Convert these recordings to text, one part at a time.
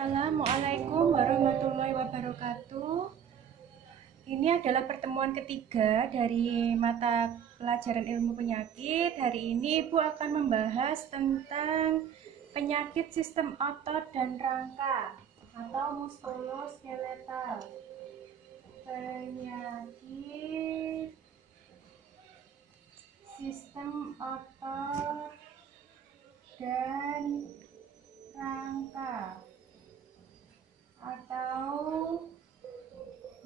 Assalamualaikum warahmatullahi wabarakatuh. Ini adalah pertemuan ketiga dari mata pelajaran ilmu penyakit. Hari ini Ibu akan membahas tentang penyakit sistem otot dan rangka atau muskuloskeletal. Penyakit sistem otot dan rangka atau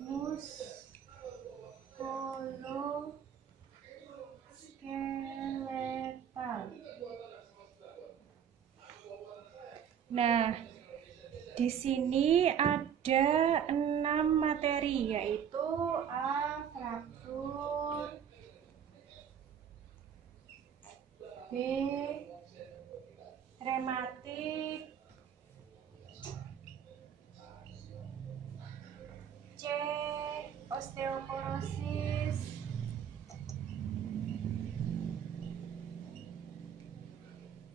muskuloskeletal. Nah, di sini ada 6 materi, yaitu A. Fraktur, B. Rematik, C. Osteoporosis,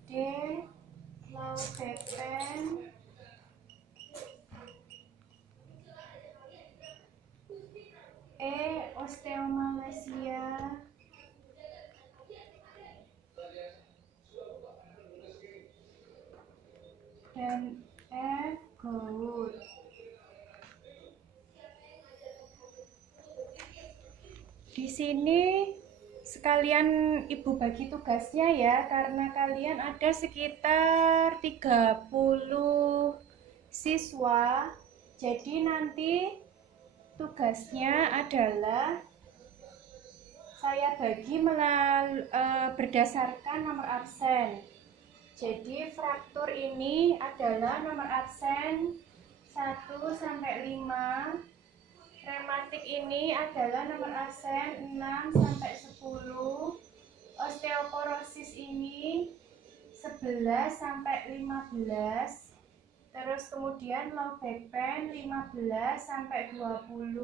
D. Low back pain, E. Osteomalacia, dan F. gout. Di sini sekalian Ibu bagi tugasnya ya, karena kalian ada sekitar 30 siswa. Jadi nanti tugasnya adalah saya bagi berdasarkan nomor absen. Jadi fraktur ini adalah nomor absen 1 sampai 5. Rematik ini adalah nomor absen 6 sampai 10. Osteoporosis ini 11 sampai 15. Terus kemudian low back pain 15 sampai 20.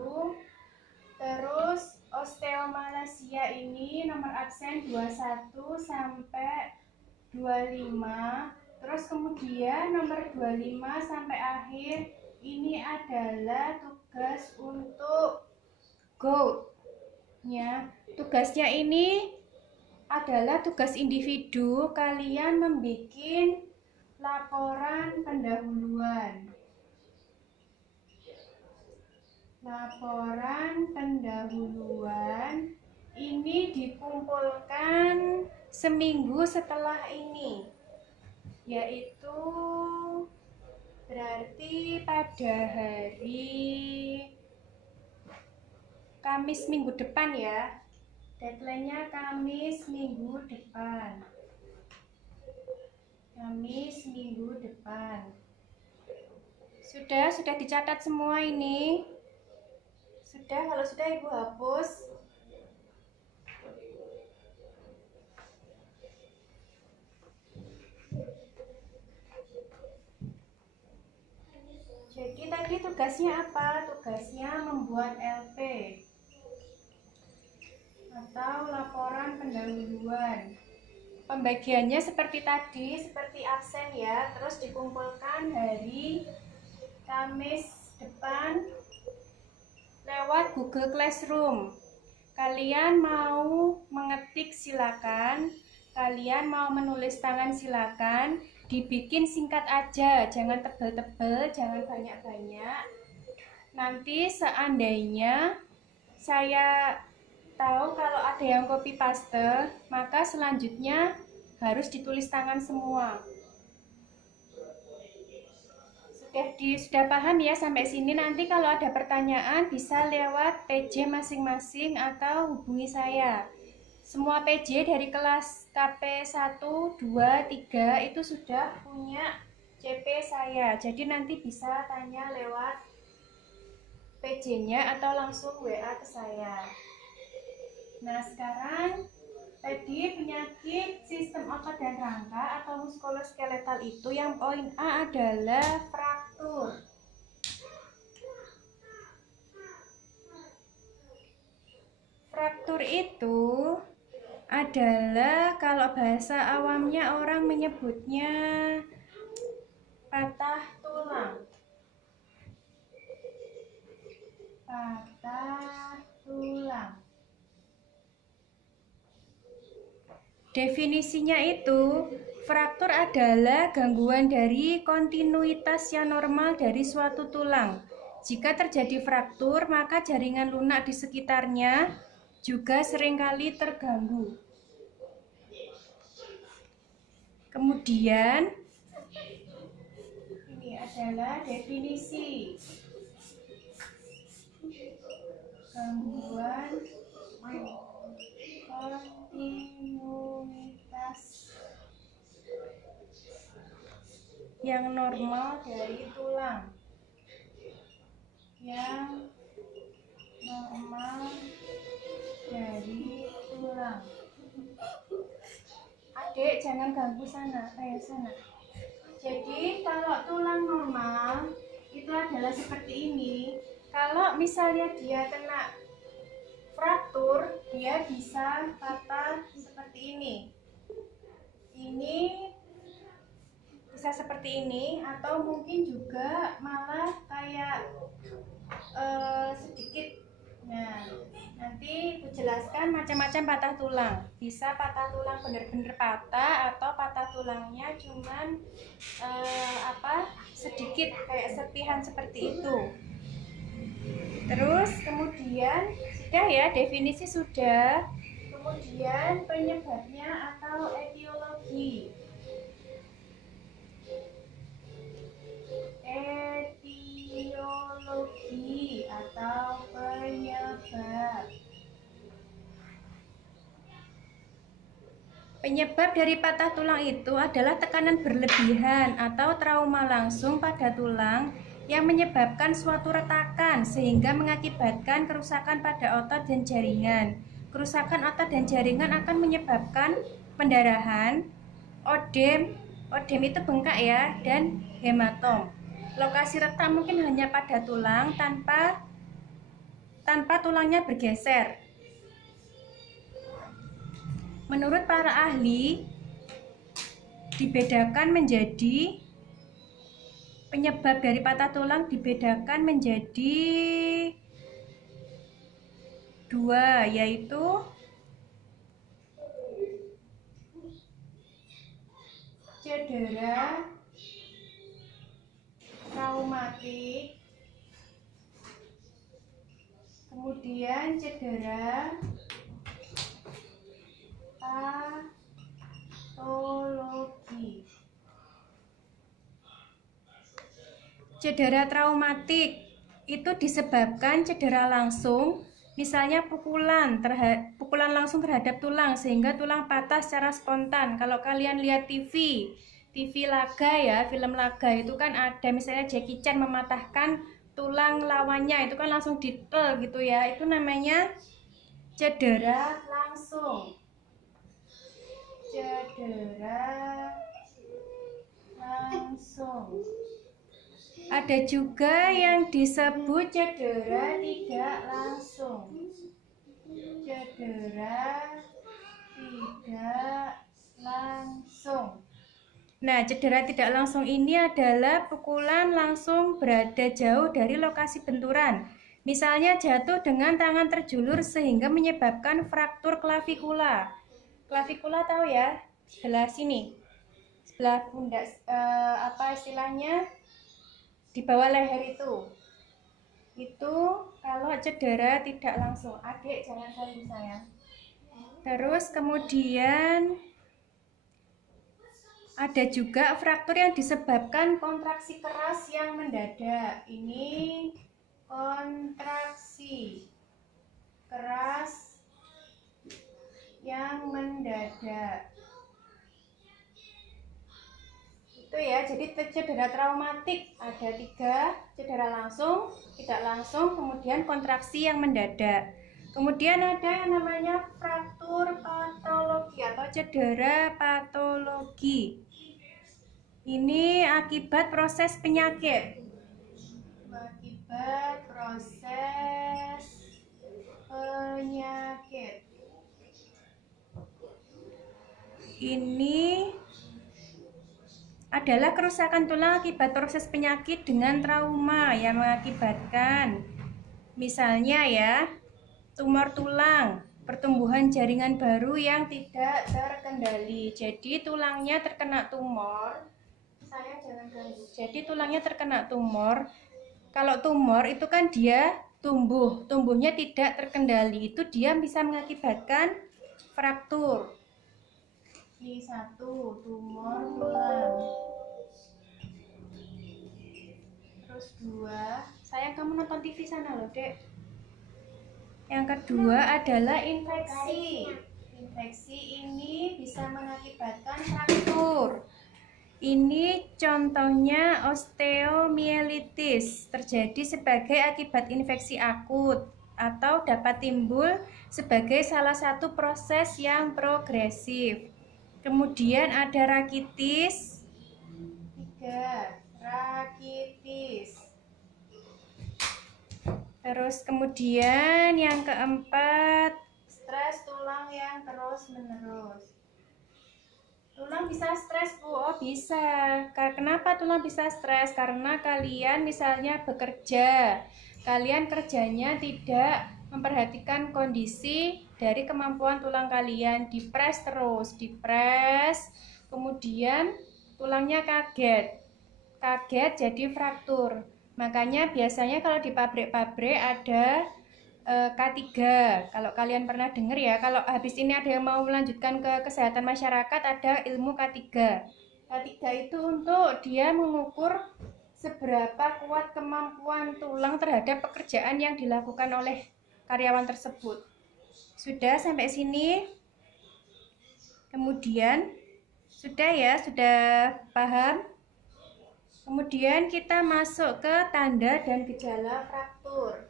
Terus osteomalacia ini nomor absen 21 sampai 25. Terus kemudian nomor 25 sampai akhir ini adalah tugas untuk gout ya. Tugasnya ini adalah tugas individu. Kalian membuat laporan pendahuluan. Laporan pendahuluan ini dikumpulkan seminggu setelah ini, yaitu berarti pada hari Kamis minggu depan ya. Deadline-nya Kamis minggu depan. Kamis minggu depan. Sudah dicatat semua ini? Sudah, kalau sudah Ibu hapus. Jadi tadi tugasnya apa? Tugasnya membuat LP atau laporan pendahuluan. Pembagiannya seperti tadi, seperti absen ya. Terus dikumpulkan hari Kamis depan lewat Google Classroom. Kalian mau mengetik silakan, kalian mau menulis tangan silakan. Dibikin singkat aja, jangan tebel-tebel, jangan banyak-banyak. Nanti seandainya saya tahu kalau ada yang copy paste, maka selanjutnya harus ditulis tangan semua. Sudah paham ya sampai sini? Nanti kalau ada pertanyaan bisa lewat PJ masing-masing atau hubungi saya. Semua PJ dari kelas KP 1, 2, 3 itu sudah punya CP saya. Jadi nanti bisa tanya lewat PJ-nya atau langsung WA ke saya. Nah, sekarang tadi penyakit sistem otot dan rangka atau muskuloskeletal itu yang poin A adalah fraktur. Fraktur itu adalah kalau bahasa awamnya orang menyebutnya patah tulang. Definisinya itu, fraktur adalah gangguan dari kontinuitas yang normal dari suatu tulang. Jika terjadi fraktur, maka jaringan lunak di sekitarnya juga seringkali terganggu. Kemudian, ini adalah definisi gangguan kontinuitas yang normal dari tulang. Yang normal dari tulang. Adik, jangan ganggu sana, sana. Jadi kalau tulang normal itu adalah seperti ini. Kalau misalnya dia kena fraktur, dia bisa patah seperti ini. Ini bisa seperti ini, atau mungkin juga malah kayak sedikit. Nah, nanti aku jelaskan macam-macam patah tulang. Bisa patah tulang benar-benar patah, atau patah tulangnya cuman sedikit kayak serpihan seperti itu. Terus kemudian sudah ya, definisi sudah. Kemudian penyebabnya atau etiologi. Etiologi atau penyebab. Penyebab dari patah tulang itu adalah tekanan berlebihan atau trauma langsung pada tulang yang menyebabkan suatu retakan sehingga mengakibatkan kerusakan pada otot dan jaringan. Kerusakan otot dan jaringan akan menyebabkan pendarahan, odem itu bengkak ya, dan hematom. Lokasi retak mungkin hanya pada tulang tanpa tulangnya bergeser. Menurut para ahli, dibedakan menjadi penyebab dari patah tulang dibedakan menjadi dua, yaitu cedera traumatik, kemudian cedera patologi. Cedera traumatik itu disebabkan cedera langsung, misalnya pukulan langsung terhadap tulang sehingga tulang patah secara spontan. Kalau kalian lihat TV laga ya, film laga itu kan ada misalnya Jackie Chan mematahkan tulang lawannya, itu kan langsung detail gitu ya. Itu namanya cedera langsung. Cedera langsung. Ada juga yang disebut cedera tidak langsung. Cedera tidak langsung. Nah, cedera tidak langsung ini adalah pukulan langsung berada jauh dari lokasi benturan. Misalnya jatuh dengan tangan terjulur sehingga menyebabkan fraktur klavikula. Klavikula tahu ya? Sebelah sini. Sebelah pundak, istilahnya? Di bawah leher itu. Itu kalau cedera tidak langsung. Adik jangan ganggu sayang. Terus kemudian ada juga fraktur yang disebabkan kontraksi keras yang mendadak. Ini kontraksi keras yang mendadak. Itu ya, jadi cedera traumatik ada 3, cedera langsung, tidak langsung, kemudian kontraksi yang mendadak. Kemudian ada yang namanya fraktur patologi atau cedera patologi. Ini akibat proses penyakit. Akibat proses penyakit. Ini adalah kerusakan tulang akibat proses penyakit dengan trauma yang mengakibatkan misalnya ya tumor tulang, pertumbuhan jaringan baru yang tidak terkendali. Jadi tulangnya terkena tumor. Saya jangan ganggu. Jadi tulangnya terkena tumor. Kalau tumor itu kan dia tumbuhnya tidak terkendali. Itu dia bisa mengakibatkan fraktur. Ini satu, tumor tulang. Terus dua, sayang kamu nonton TV sana loh, Dek. Yang kedua adalah infeksi. Infeksi ini bisa mengakibatkan fraktur. Ini contohnya osteomielitis, terjadi sebagai akibat infeksi akut atau dapat timbul sebagai salah satu proses yang progresif. Kemudian ada rakitis. 3. Rakitis. Terus kemudian yang keempat, stres tulang yang terus-menerus. Tulang bisa stres, Bu. Oh, bisa. Kenapa tulang bisa stres? Karena kalian misalnya bekerja. Kalian kerjanya tidak memperhatikan kondisi dari kemampuan tulang kalian. Dipres terus, dipres. Kemudian tulangnya kaget. Kaget jadi fraktur. Makanya biasanya kalau di pabrik-pabrik ada K3, kalau kalian pernah dengar ya, kalau habis ini ada yang mau melanjutkan ke kesehatan masyarakat, ada ilmu K3. K3 itu untuk dia mengukur seberapa kuat kemampuan tulang terhadap pekerjaan yang dilakukan oleh karyawan tersebut. Sudah sampai sini? Kemudian, sudah ya, sudah paham? Kemudian kita masuk ke tanda dan gejala fraktur.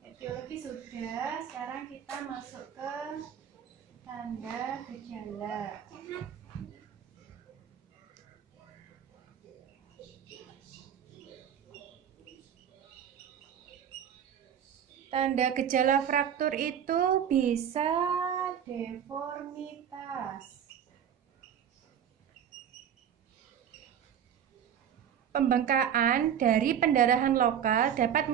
Etiologi sudah, sekarang kita masuk ke tanda gejala. Tanda gejala fraktur itu bisa deformitas. Pembengkakan dari pendarahan lokal dapat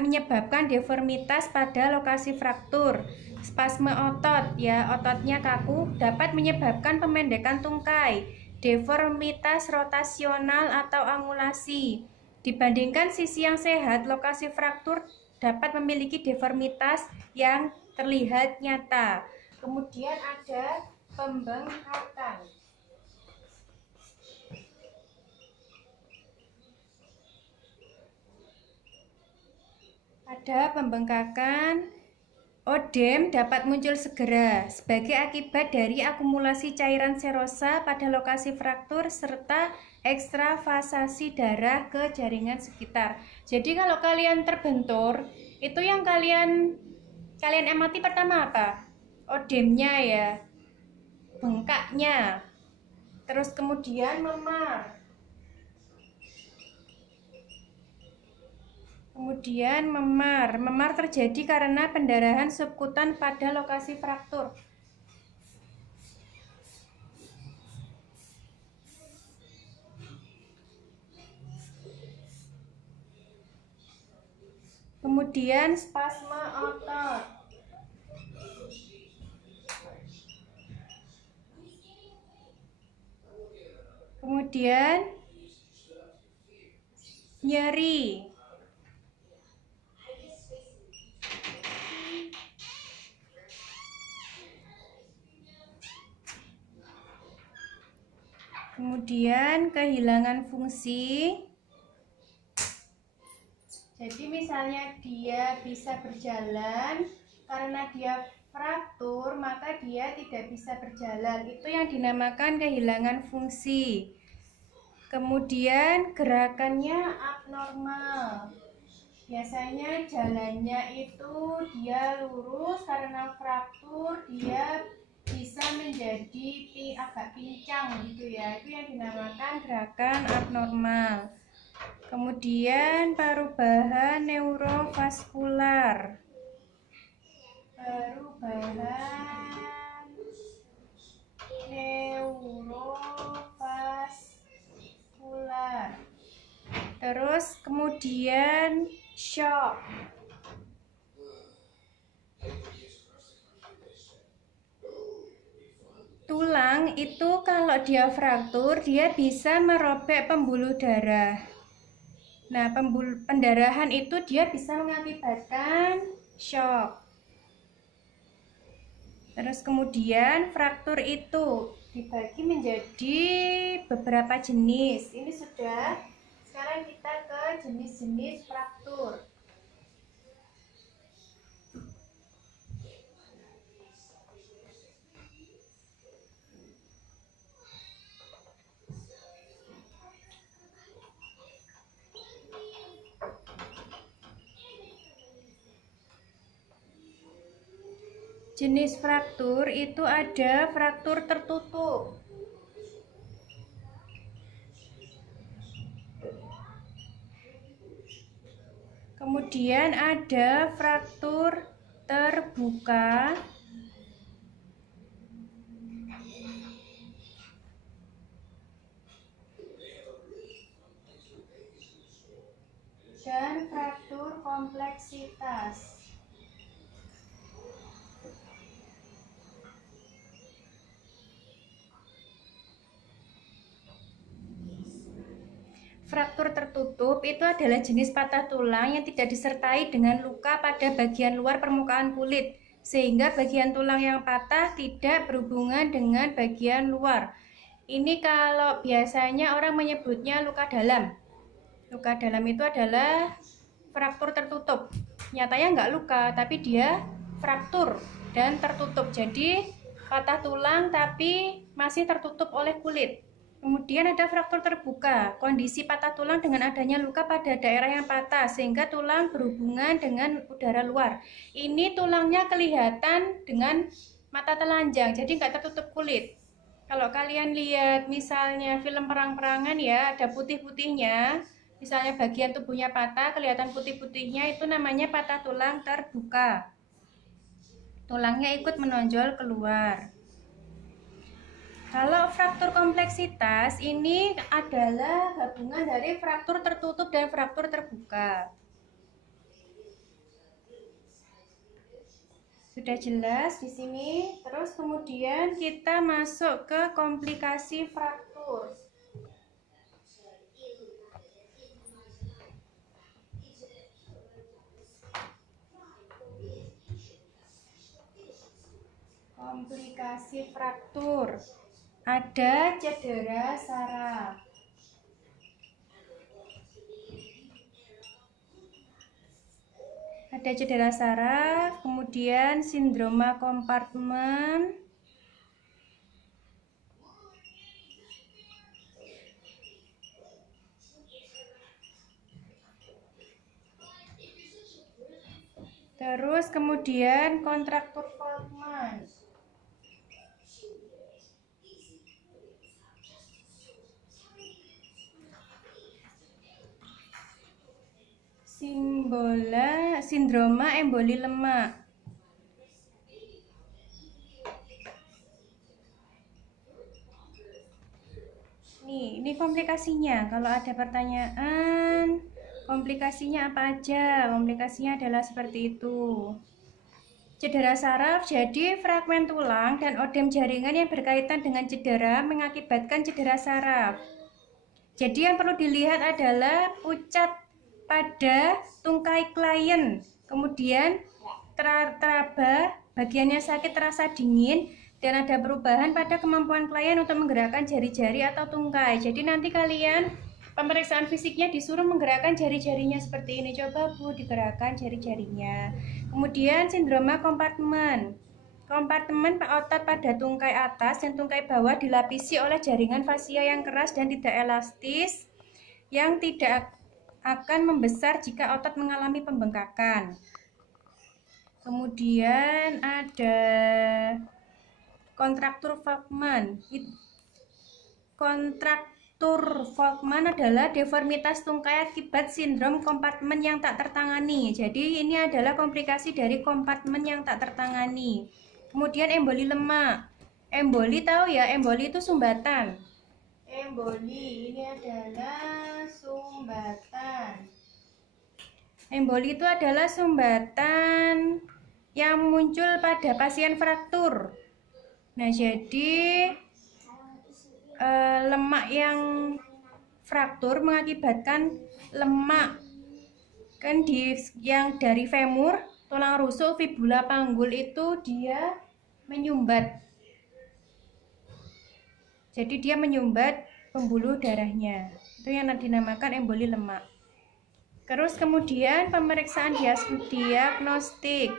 menyebabkan deformitas pada lokasi fraktur. Spasme otot, ya, ototnya kaku, dapat menyebabkan pemendekan tungkai, deformitas rotasional atau angulasi. Dibandingkan sisi yang sehat, lokasi fraktur dapat memiliki deformitas yang terlihat nyata. Kemudian ada pembengkakan. Ada pembengkakan. Odem dapat muncul segera sebagai akibat dari akumulasi cairan serosa pada lokasi fraktur serta ekstravasasi darah ke jaringan sekitar. Jadi kalau kalian terbentur, itu yang kalian amati pertama apa? Odemnya ya, bengkaknya. Terus kemudian memar. Kemudian memar terjadi karena pendarahan subkutan pada lokasi fraktur. Kemudian spasme otot. Kemudian nyeri. Kemudian kehilangan fungsi. Jadi misalnya dia bisa berjalan, karena dia fraktur maka dia tidak bisa berjalan. Itu yang dinamakan kehilangan fungsi. Kemudian gerakannya abnormal. Biasanya jalannya itu dia lurus, karena fraktur dia bisa menjadi agak pincang gitu ya. Itu yang dinamakan gerakan abnormal. Kemudian perubahan neurovaskular. Perubahan neurovaskular. Terus kemudian shock. tulang itu kalau dia fraktur, dia bisa merobek pembuluh darah. Nah, pendarahan itu dia bisa mengakibatkan shock. Terus kemudian fraktur itu dibagi menjadi beberapa jenis. Ini sudah. Sekarang kita ke jenis-jenis fraktur. Jenis fraktur itu ada fraktur tertutup. Kemudian ada fraktur terbuka. Dan fraktur kompleksitas. Fraktur tertutup itu adalah jenis patah tulang yang tidak disertai dengan luka pada bagian luar permukaan kulit, sehingga bagian tulang yang patah tidak berhubungan dengan bagian luar. Ini kalau biasanya orang menyebutnya luka dalam. Luka dalam itu adalah fraktur tertutup. Nyatanya nggak luka, tapi dia fraktur dan tertutup. Jadi patah tulang tapi masih tertutup oleh kulit. Kemudian ada fraktur terbuka, kondisi patah tulang dengan adanya luka pada daerah yang patah sehingga tulang berhubungan dengan udara luar. Ini tulangnya kelihatan dengan mata telanjang, jadi nggak tertutup kulit. Kalau kalian lihat misalnya film perang-perangan ya, ada putih-putihnya, misalnya bagian tubuhnya patah, kelihatan putih-putihnya, itu namanya patah tulang terbuka. Tulangnya ikut menonjol keluar. Kalau fraktur kompleksitas ini adalah gabungan dari fraktur tertutup dan fraktur terbuka. Sudah jelas di sini. Terus kemudian kita masuk ke komplikasi fraktur. Komplikasi fraktur. Ada cedera saraf. Ada cedera saraf, kemudian sindroma kompartemen, terus kemudian kontraktur Volkmann. Sindroma emboli lemak. Ini komplikasinya. Kalau ada pertanyaan, komplikasinya apa aja? Komplikasinya adalah seperti itu. Cedera saraf, jadi fragmen tulang dan odem jaringan yang berkaitan dengan cedera mengakibatkan cedera saraf. Jadi yang perlu dilihat adalah pucat pada tungkai klien, kemudian teraba, bagiannya sakit terasa dingin, dan ada perubahan pada kemampuan klien untuk menggerakkan jari-jari atau tungkai. Jadi nanti kalian pemeriksaan fisiknya disuruh menggerakkan jari-jarinya seperti ini. Coba Bu digerakkan jari-jarinya. Kemudian sindroma kompartemen. Kompartemen otot pada tungkai atas dan tungkai bawah dilapisi oleh jaringan fasia yang keras dan tidak elastis yang tidak akan membesar jika otot mengalami pembengkakan. Kemudian ada kontraktur Volkmann. Kontraktur Volkmann adalah deformitas tungkai akibat sindrom kompartemen yang tak tertangani. Jadi ini adalah komplikasi dari kompartemen yang tak tertangani. Kemudian emboli lemak. Emboli tahu ya, emboli itu sumbatan. Emboli ini adalah sumbatan. Emboli itu adalah sumbatan yang muncul pada pasien fraktur. Nah, jadi lemak yang fraktur mengakibatkan lemak kan yang dari femur, tulang rusuk, fibula panggul itu dia menyumbat. Jadi dia menyumbat pembuluh darahnya. Itu yang dinamakan emboli lemak. Terus kemudian pemeriksaan diagnostik.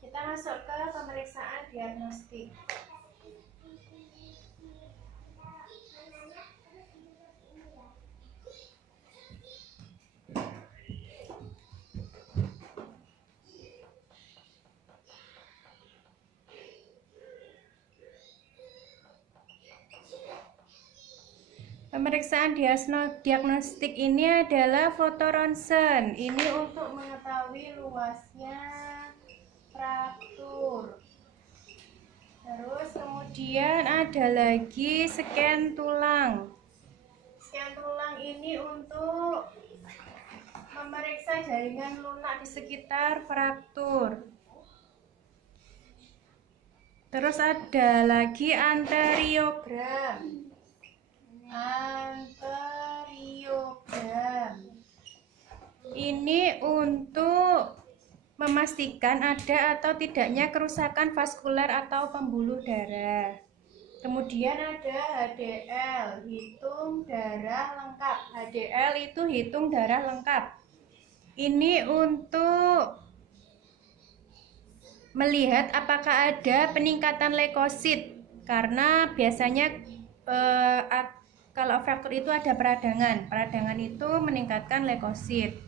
Kita masuk ke pemeriksaan diagnostik. Pemeriksaan diagnostik ini adalah foto ronsen. Ini untuk mengetahui luasnya fraktur. Terus kemudian ada lagi scan tulang. Scan tulang ini untuk memeriksa jaringan lunak di sekitar fraktur. Terus ada lagi anteriogram. Ini untuk memastikan ada atau tidaknya kerusakan vaskuler atau pembuluh darah. Kemudian ada HDL, hitung darah lengkap. HDL itu hitung darah lengkap. Ini untuk melihat apakah ada peningkatan leukosit, karena biasanya kalau fraktur itu ada peradangan. Peradangan itu meningkatkan leukosit.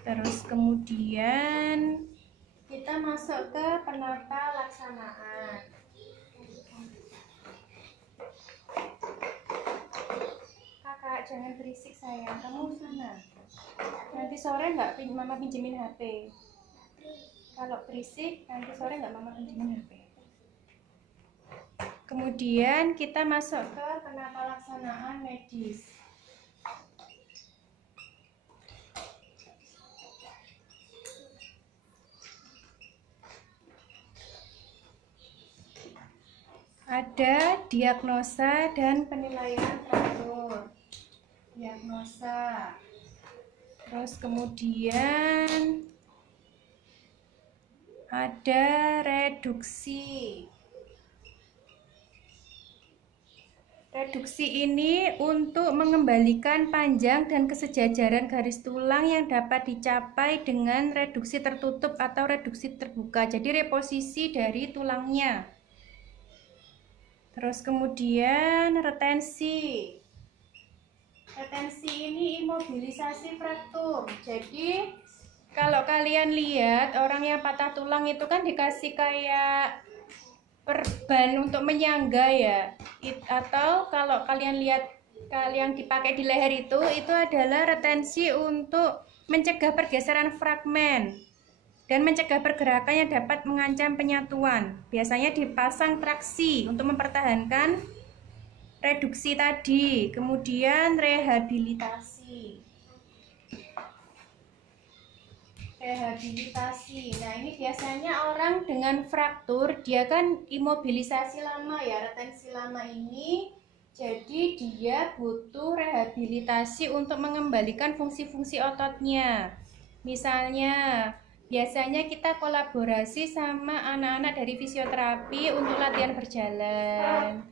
Terus kemudian kita masuk ke penata laksanaan. Kakak, jangan berisik sayang. Kamu sana. Nanti sore nggak mama pinjemin HP. Kalau berisik, nanti sore nggak mama pinjemin HP. Kemudian kita masuk ke penata laksanaan medis. Ada diagnosa dan penilaian fraktur. Diagnosa. Terus kemudian ada reduksi. Reduksi ini untuk mengembalikan panjang dan kesejajaran garis tulang yang dapat dicapai dengan reduksi tertutup atau reduksi terbuka. Jadi reposisi dari tulangnya. Terus kemudian retensi. Retensi ini imobilisasi fraktur. Jadi kalau kalian lihat orang yang patah tulang itu kan dikasih kayak perban untuk menyangga ya, atau kalau kalian lihat kalian dipakai di leher itu adalah retensi untuk mencegah pergeseran fragmen dan mencegah pergerakan yang dapat mengancam penyatuan. Biasanya dipasang traksi untuk mempertahankan reduksi tadi. Kemudian rehabilitasi. Nah, ini biasanya orang dengan fraktur dia kan imobilisasi lama ya, retensi lama ini, jadi dia butuh rehabilitasi untuk mengembalikan fungsi-fungsi ototnya. Misalnya biasanya kita kolaborasi sama anak-anak dari fisioterapi untuk latihan berjalan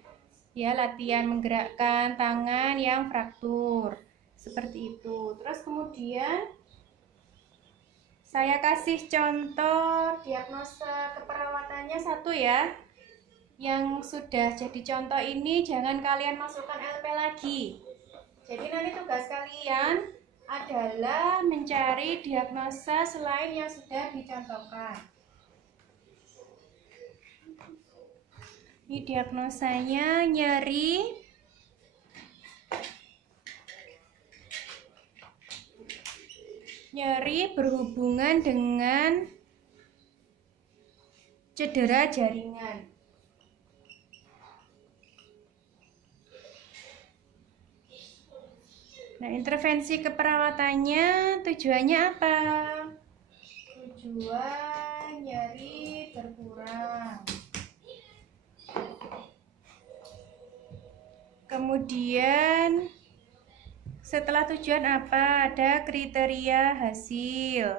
ya, latihan menggerakkan tangan yang fraktur seperti itu. Terus kemudian saya kasih contoh diagnosa keperawatannya satu ya. Yang sudah jadi contoh ini jangan kalian masukkan LP lagi. Jadi nanti tugas kalian adalah mencari diagnosa selain yang sudah dicontohkan. Ini diagnosanya nyeri berhubungan dengan cedera jaringan. Nah, intervensi keperawatannya tujuannya apa? Tujuan nyeri berkurang. Kemudian setelah tujuan apa? Ada kriteria hasil.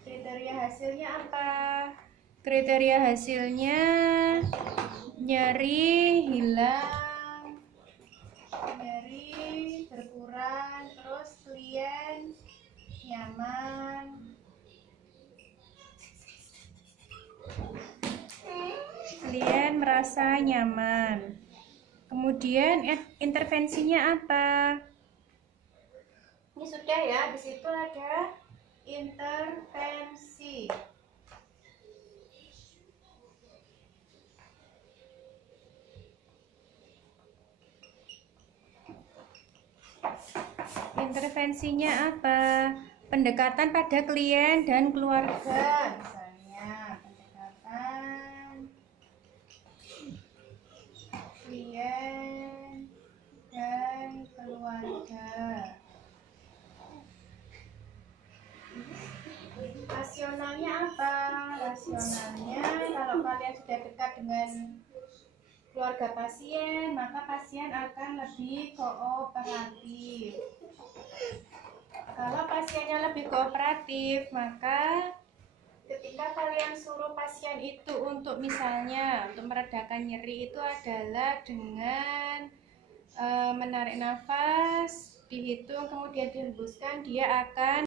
Kriteria hasilnya apa? Kriteria hasilnya nyeri hilang, nyeri berkurang, terus klien nyaman, klien merasa nyaman. Kemudian intervensinya apa? Ini sudah ya, di situ ada intervensi. Intervensinya apa? Pendekatan pada klien dan keluarga, misalnya pendekatan klien dan keluarga. Rasionalnya apa? Rasionalnya kalau kalian sudah dekat dengan keluarga pasien, maka pasien akan lebih kooperatif. Kalau pasiennya lebih kooperatif, maka ketika kalian suruh pasien itu untuk misalnya untuk meredakan nyeri itu adalah dengan menarik nafas, dihitung kemudian dihembuskan, dia akan